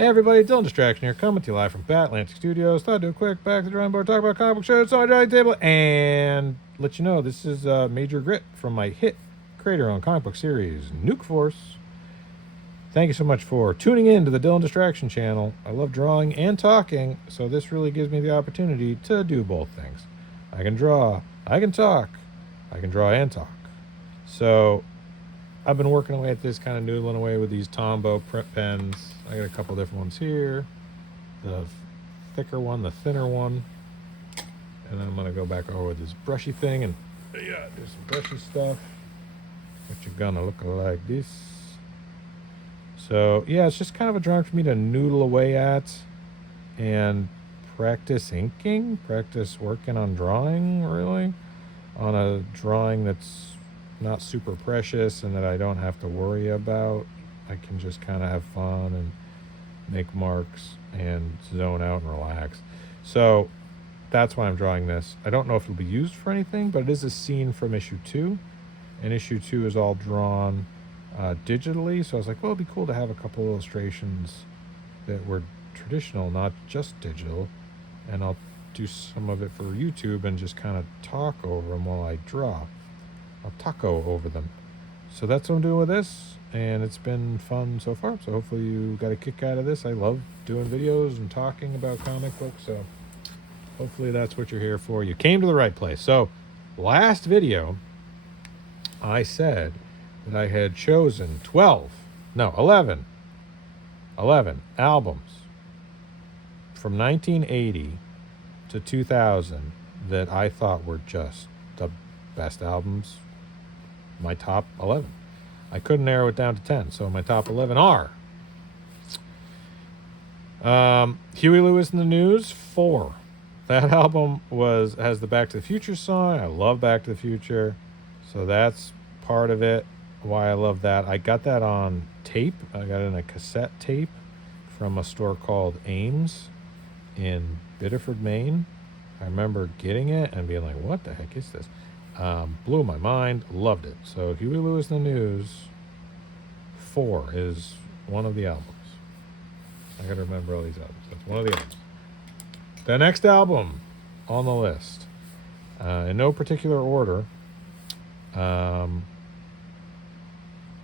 Hey everybody, Dylan Distraction here, coming to you live from Batlantic Studios. Thought I'd do a quick back to the drawing board, talk about comic book shows on my dining table, and let you know this is Major Grit from my hit creator-owned comic book series, Nuke Force. Thank you so much for tuning in to the Dylan Distraction channel. I love drawing and talking, so this really gives me the opportunity to do both things. I can draw, I can talk, I can draw and talk. So I've been working away at this, kind of noodling away with these tombow print pens. I got a couple different ones here. The thicker one, the thinner one. And then I'm going to go back over with this brushy thing and do some brushy stuff. Which are going to look like this. So, yeah, it's just kind of a drawing for me to noodle away at and practice inking, practice working on drawing, really. On a drawing that's not super precious and that I don't have to worry about. I can just kind of have fun and make marks and zone out and relax. So that's why I'm drawing this. I don't know if it'll be used for anything, but it is a scene from issue 2, and issue 2 is all drawn digitally. So I was like, well, it'd be cool to have a couple illustrations that were traditional, not just digital, and I'll do some of it for YouTube and just kind of talk over them while I draw. I'll taco over them. So that's what I'm doing with this, and it's been fun so far. So hopefully you got a kick out of this. I love doing videos and talking about comic books, so hopefully that's what you're here for. You came to the right place. So last video, I said that I had chosen 11 albums from 1980 to 2000 that I thought were just the best albums. My top 11. I couldn't narrow it down to 10, so my top 11 are Huey Lewis and the News, 4. That album has the Back to the Future song. I love Back to the Future, so that's part of it, why I love that. I got that on tape. I got it in a cassette tape from a store called Ames in Biddeford, Maine. I remember getting it and being like, what the heck is this? Blew my mind, loved it. So Huey Lewis and the News 4 is one of the albums. I gotta remember all these albums. That's one of the albums. The next album on the list, in no particular order,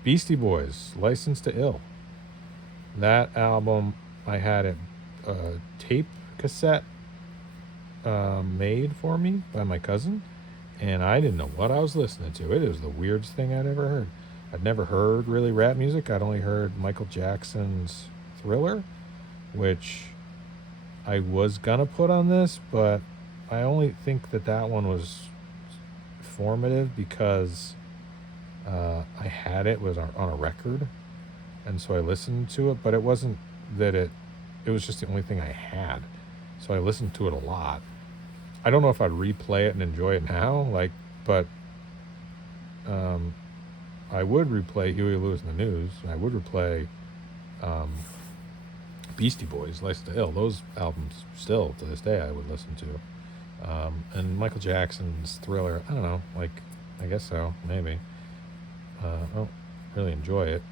Beastie Boys, License to Ill. That album, I had it tape cassette made for me by my cousin, and I didn't know what I was listening to. It was the weirdest thing I'd ever heard. I'd never heard really rap music. I'd only heard Michael Jackson's Thriller, which I was gonna put on this, but I only think that one was formative because I had it was on a record, and so I listened to it, but it wasn't that it was just the only thing I had, so I listened to it a lot. I don't know if I'd replay it and enjoy it now, but I would replay Huey Lewis and the News. I would replay Beastie Boys, License to Ill. Those albums still, to this day, I would listen to. And Michael Jackson's Thriller, I don't know, I guess so, maybe. I don't really enjoy it,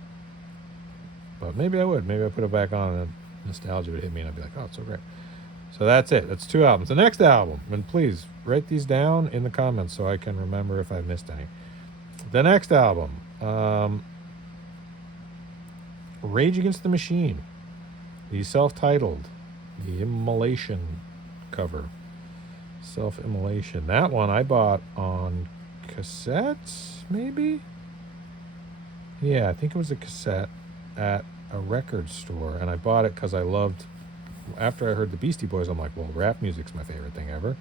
but maybe I would. Maybe I'd put it back on and nostalgia would hit me and I'd be like, oh, it's so great. So that's it. That's 2 albums. The next album, and please write these down in the comments so I can remember if I missed any. The next album, Rage Against the Machine, the self-titled, the Immolation cover. Self-Immolation. That one I bought on cassette, maybe? Yeah, I think it was a cassette at a record store, and I bought it because I loved, after I heard the Beastie Boys, I'm like, well, rap music's my favorite thing ever.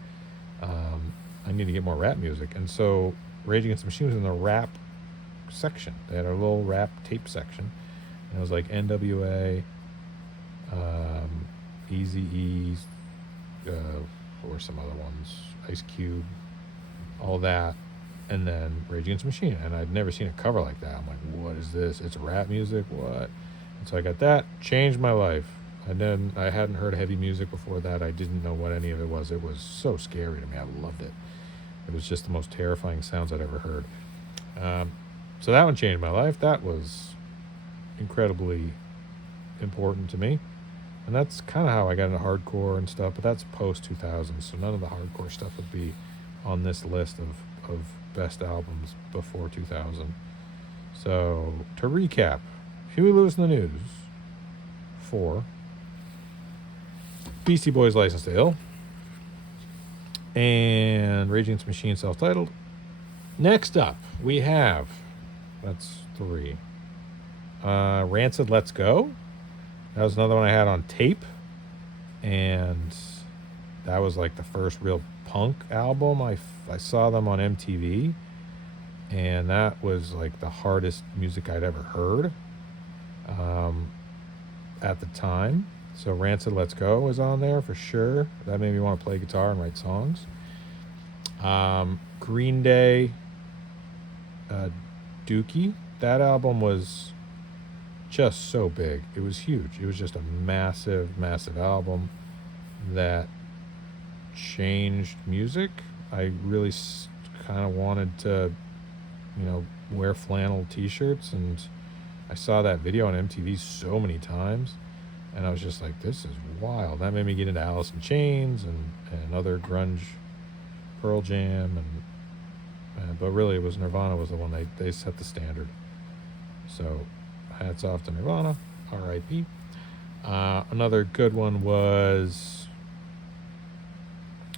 I need to get more rap music. And so Rage Against the Machine was in the rap section. They had a little rap tape section. And it was like NWA, Eazy-E, or some other ones, Ice Cube, all that. And then Rage Against the Machine. And I'd never seen a cover like that. I'm like, what is this? It's rap music? What? And so I got that. Changed my life. And then I hadn't heard heavy music before that. I didn't know what any of it was. It was so scary to me. I loved it. It was just the most terrifying sounds I'd ever heard. So that one changed my life. That was incredibly important to me. And that's kind of how I got into hardcore and stuff, but that's post 2000, so none of the hardcore stuff would be on this list of best albums before 2000. So, to recap, Huey Lewis in the News, 4. Beastie Boys' License to Ill, and Rage Against the Machine self-titled. Next up, we have, that's 3. Rancid Let's Go. That was another one I had on tape, and that was like the first real punk album. I saw them on MTV, and that was like the hardest music I'd ever heard at the time. So Rancid Let's Go was on there for sure. That made me want to play guitar and write songs. Green Day, Dookie. That album was just so big. It was huge. It was just a massive, massive album that changed music. I really kind of wanted to, wear flannel t-shirts, and I saw that video on MTV so many times, and I was just like, this is wild. That made me get into Alice in Chains and other grunge, Pearl Jam, but really it was Nirvana was the one they set the standard. So hats off to Nirvana, R.I.P. Another good one was,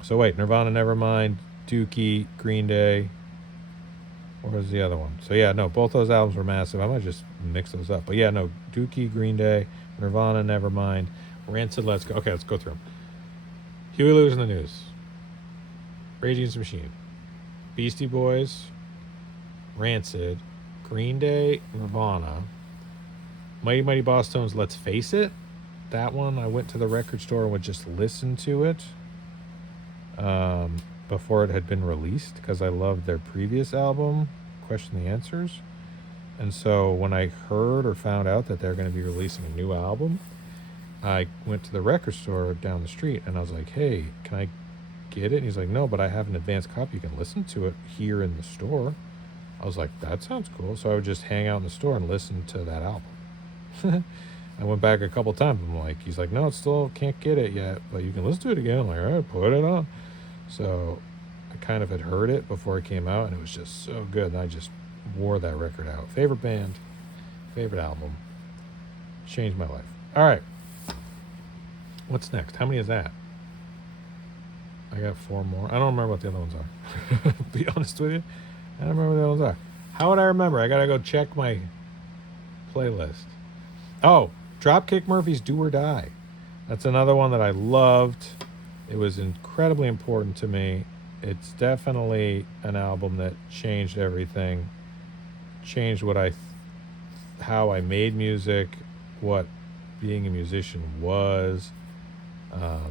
Nirvana, Nevermind, Dookie, Green Day. What was the other one? So yeah, no, both those albums were massive. I might just mix those up. But yeah, no, Dookie, Green Day, Nirvana, Nevermind, Rancid, Let's Go. Okay, let's go through them. Huey Lewis in the News, Rage Against the Machine, Beastie Boys, Rancid, Green Day, Nirvana, Mighty Mighty Boss Tones, Let's Face It. That one, I went to the record store and would just listen to it before it had been released, because I loved their previous album, Question the Answers. And so when I heard or found out that they're going to be releasing a new album, I went to the record store down the street and I was like, hey, can I get it? And he's like, no, but I have an advanced copy. You can listen to it here in the store. I was like, that sounds cool. So I would just hang out in the store and listen to that album. I went back a couple times. I'm like, he's like, no, it still can't get it yet, but you can listen to it again. I'm like, all right, put it on. So I kind of had heard it before it came out, and it was just so good. And I just wore that record out. Favorite band, favorite album. Changed my life. All right. What's next? How many is that? I got 4 more. I don't remember what the other ones are. Be honest with you. I don't remember what the other ones are. How would I remember? I got to go check my playlist. Oh, Dropkick Murphys' Do or Die. That's another one that I loved. It was incredibly important to me. It's definitely an album that changed everything. Changed how I made music, what being a musician was. The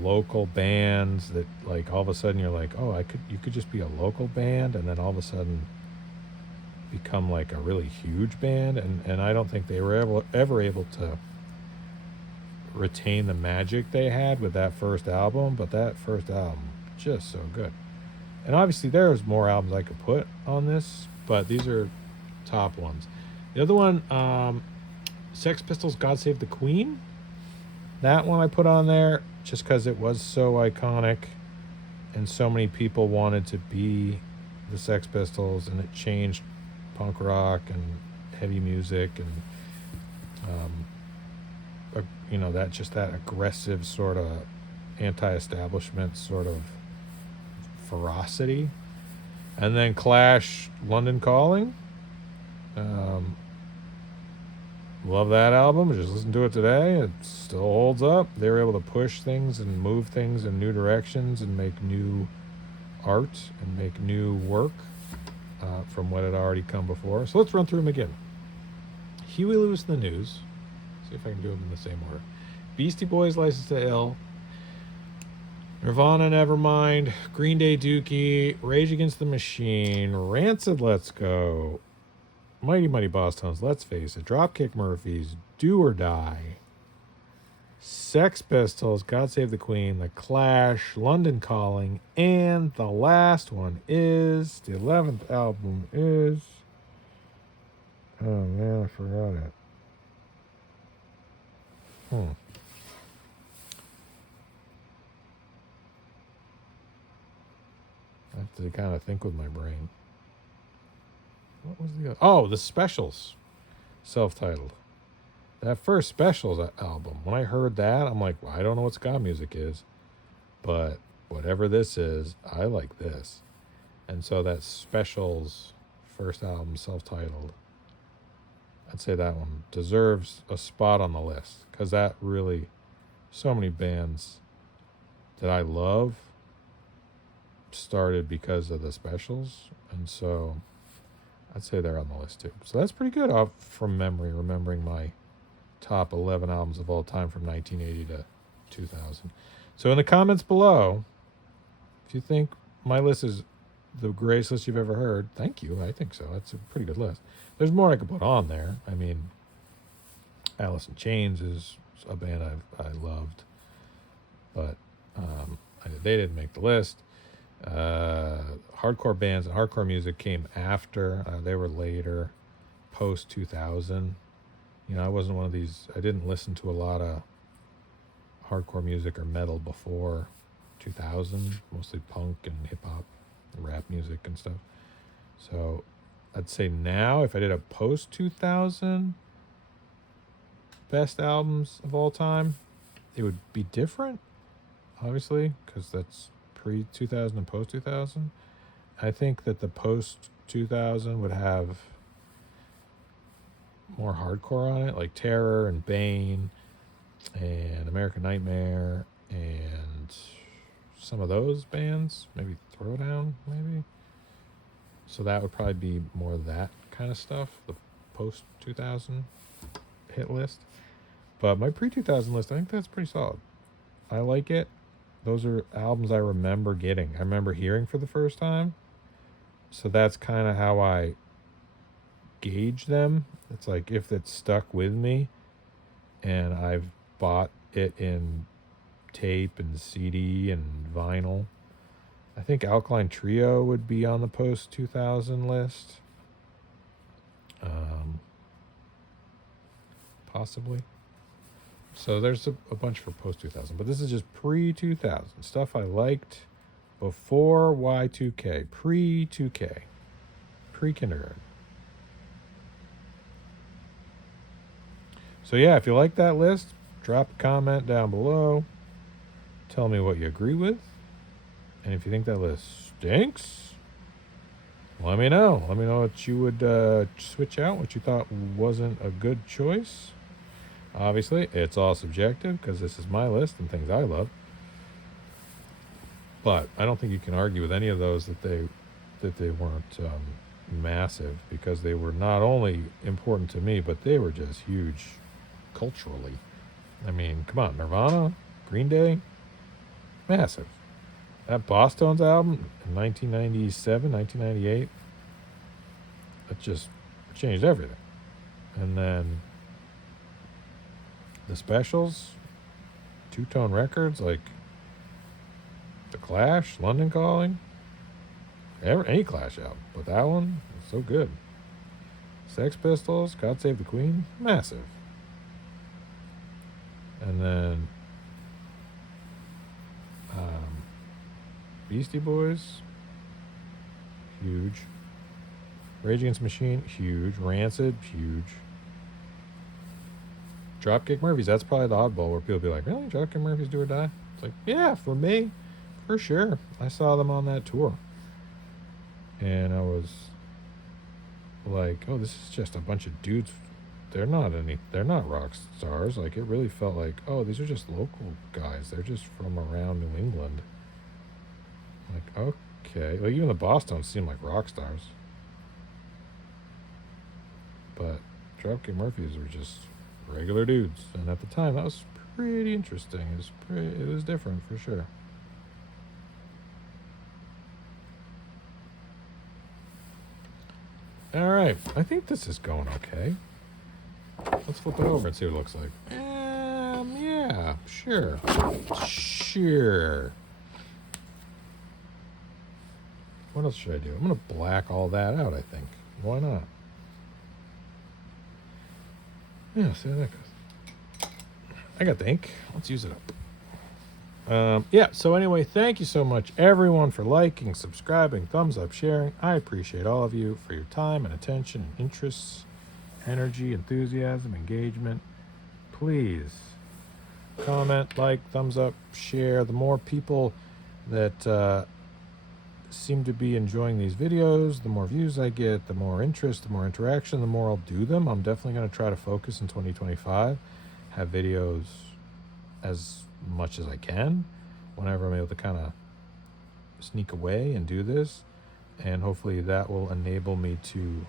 local bands that, like, all of a sudden you're like, oh, you could just be a local band, and then all of a sudden become like a really huge band, and I don't think they were ever able to retain the magic they had with that first album, but that first album, just so good. And obviously there's more albums I could put on this, but these are top ones. The other one, Sex Pistols' God Save the Queen. That one I put on there just because it was so iconic and so many people wanted to be the Sex Pistols, and it changed punk rock and heavy music, and that aggressive sort of anti-establishment sort of ferocity. And then Clash, London Calling. Love that album. Just listen to it today. It still holds up. They were able to push things and move things in new directions and make new art and make new work from what had already come before. So let's run through them again. Huey Lewis in the News. See if I can do them in the same order. Beastie Boys' License to Ill. Nirvana, Nevermind. Green Day, Dookie. Rage Against the Machine. Rancid, Let's Go. Mighty Mighty Boss Tones, Let's Face It. Dropkick Murphys, Do or Die. Sex Pistols, God Save the Queen. The Clash, London Calling. And the last one is, the 11th album is, oh man, I forgot it. have to kind of think with my brain. What was the other? Oh, the Specials, self-titled. That first Specials album, when I heard that, I'm like, well, I don't know what ska music is, but whatever this is, I like this. And so that Specials first album, self-titled, I'd say that one deserves a spot on the list because that really, so many bands that I love started because of the Specials, and so I'd say they're on the list too. So that's pretty good off from memory, remembering my top 11 albums of all time from 1980 to 2000. So in the comments below, if you think my list is the greatest list you've ever heard, thank you. I think so. That's a pretty good list. There's more I could put on there. I mean, Alice in Chains is a band I loved, but they didn't make the list. Hardcore bands and hardcore music came after. They were later, post 2000. You know, I wasn't one of these. I didn't listen to a lot of hardcore music or metal before 2000. Mostly punk and hip hop, rap music and stuff. So I'd say now, if I did a post 2000 best albums of all time, it would be different, obviously, because that's pre 2000 and post 2000. I think that the post 2000 would have more hardcore on it, like Terror and Bane and American Nightmare and some of those bands, maybe Throwdown, maybe. So that would probably be more of that kind of stuff, the post 2000 hit list. But my pre 2000 list, I think that's pretty solid. I like it. Those are albums I remember getting. I remember hearing for the first time. So that's kind of how I gauge them. It's like if it's stuck with me and I've bought it in tape and CD and vinyl. I think Alkaline Trio would be on the post 2000 list. Possibly. So there's a bunch for post 2000, but this is just pre 2000 stuff I liked before Y2K, pre 2K, pre kindergarten. So yeah, if you like that list, drop a comment down below. Tell me what you agree with. And if you think that list stinks, let me know. Let me know what you would switch out, what you thought wasn't a good choice. Obviously, it's all subjective because this is my list and things I love. But I don't think you can argue with any of those that they weren't massive, because they were not only important to me, but they were just huge culturally. I mean, come on, Nirvana, Green Day, massive. That Boss Tones album in 1997, 1998, that just changed everything. And then the Specials, Two-Tone Records, like The Clash, London Calling, any Clash album, but that one was so good. Sex Pistols, God Save the Queen, massive. And then Beastie Boys, huge. Rage Against the Machine, huge. Rancid, huge. Dropkick Murphys, that's probably the oddball where people be like, really? Dropkick Murphys do or die? It's like, yeah, for me, for sure. I saw them on that tour. And I was like, oh, this is just a bunch of dudes. They're not rock stars. Like, it really felt like, oh, these are just local guys. They're just from around New England. Like, okay. Like, even the Boston seemed like rock stars. But Dropkick Murphys were just regular dudes. And at the time, that was pretty interesting. It was different, for sure. All right. I think this is going okay. Let's flip it over and see what it looks like. Yeah, sure. Sure. What else should I do? I'm going to black all that out, I think. Why not? Yeah, see how that goes. I got the ink. Let's use it up. Yeah, so anyway, thank you so much, everyone, for liking, subscribing, thumbs up, sharing. I appreciate all of you for your time and attention and interests, energy, enthusiasm, engagement. Please comment, like, thumbs up, share. The more people that seem to be enjoying these videos, the more views I get, the more interest, the more interaction, the more I'll do them. I'm definitely going to try to focus in 2025, have videos as much as I can whenever I'm able to kind of sneak away and do this, and hopefully that will enable me to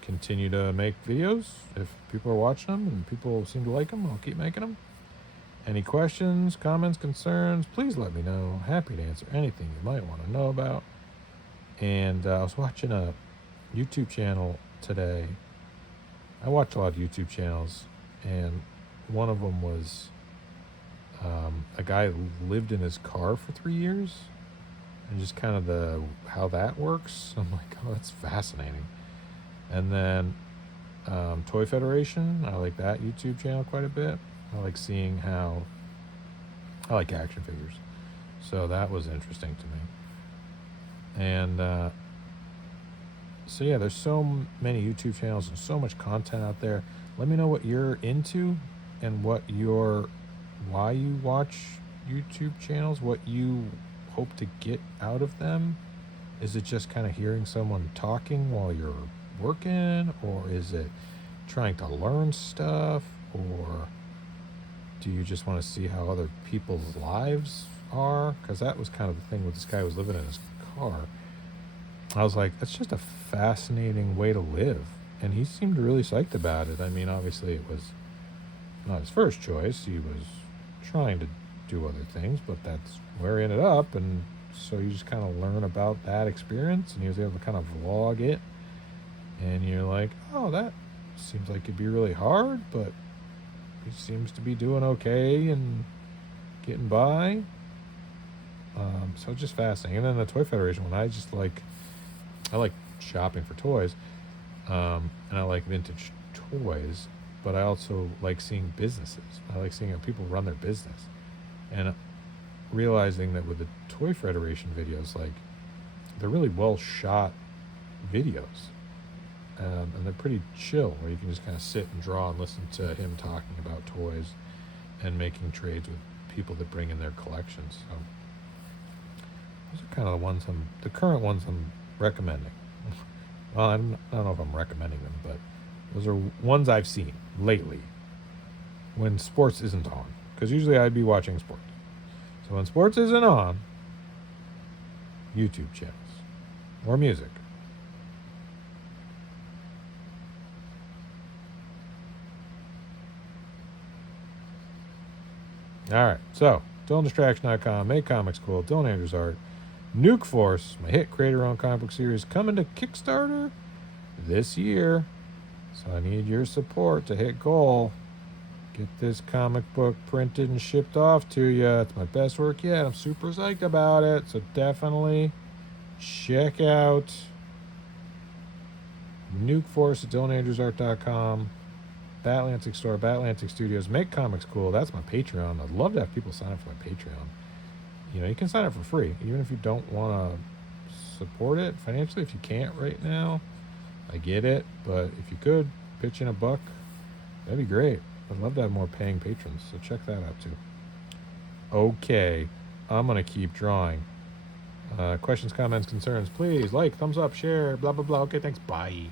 continue to make videos. If people are watching them and people seem to like them, I'll keep making them. Any questions, comments, concerns, please let me know. Happy to answer anything you might want to know about. And I was watching a YouTube channel today. I watch a lot of YouTube channels, and one of them was a guy who lived in his car for 3 years, and just kind of how that works. I'm like, oh, that's fascinating. And then Toy Federation, I like that YouTube channel quite a bit. I like seeing how, I like action figures, so that was interesting to me. And so yeah, there's so many YouTube channels and so much content out there. Let me know what you're into and why you watch YouTube channels, what you hope to get out of them. Is it just kind of hearing someone talking while you're working, or is it trying to learn stuff, or do you just want to see how other people's lives are? Because that was kind of the thing with this guy who was living in his car. I was like, that's just a fascinating way to live. And he seemed really psyched about it. I mean, obviously it was not his first choice. He was trying to do other things, but that's where he ended up. And so you just kind of learn about that experience, and he was able to kind of vlog it. And you're like, oh, that seems like it'd be really hard, but he seems to be doing okay and getting by. So it's just fascinating. And then the Toy Federation one, I like shopping for toys, and I like vintage toys, but I also like seeing businesses. I like seeing how people run their business, and realizing that with the Toy Federation videos, like, they're really well shot videos, and they're pretty chill, where you can just kind of sit and draw and listen to him talking about toys and making trades with people that bring in their collections. So those are kind of the current ones I'm recommending. Well, I don't know if I'm recommending them, but those are ones I've seen lately when sports isn't on, because usually I'd be watching sports. So when sports isn't on, YouTube channels or music. All right, so DylanDistraction.com, make comics cool, Dylan Andrews art, Nuke Force, my hit creator-owned comic book series, coming to Kickstarter this year. So I need your support to hit goal. Get this comic book printed and shipped off to you. It's my best work yet. I'm super psyched about it. So definitely check out Nuke Force at DylanAndrewsArt.com. Batlantic Store, Batlantic Studios, make comics cool. That's my Patreon. I'd love to have people sign up for my Patreon. You know, you can sign up for free, even if you don't want to support it financially. If you can't right now, I get it. But if you could pitch in $1, that'd be great. I'd love to have more paying patrons, so check that out too. Okay, I'm going to keep drawing. Questions, comments, concerns, please like, thumbs up, share, blah, blah, blah. Okay, thanks. Bye.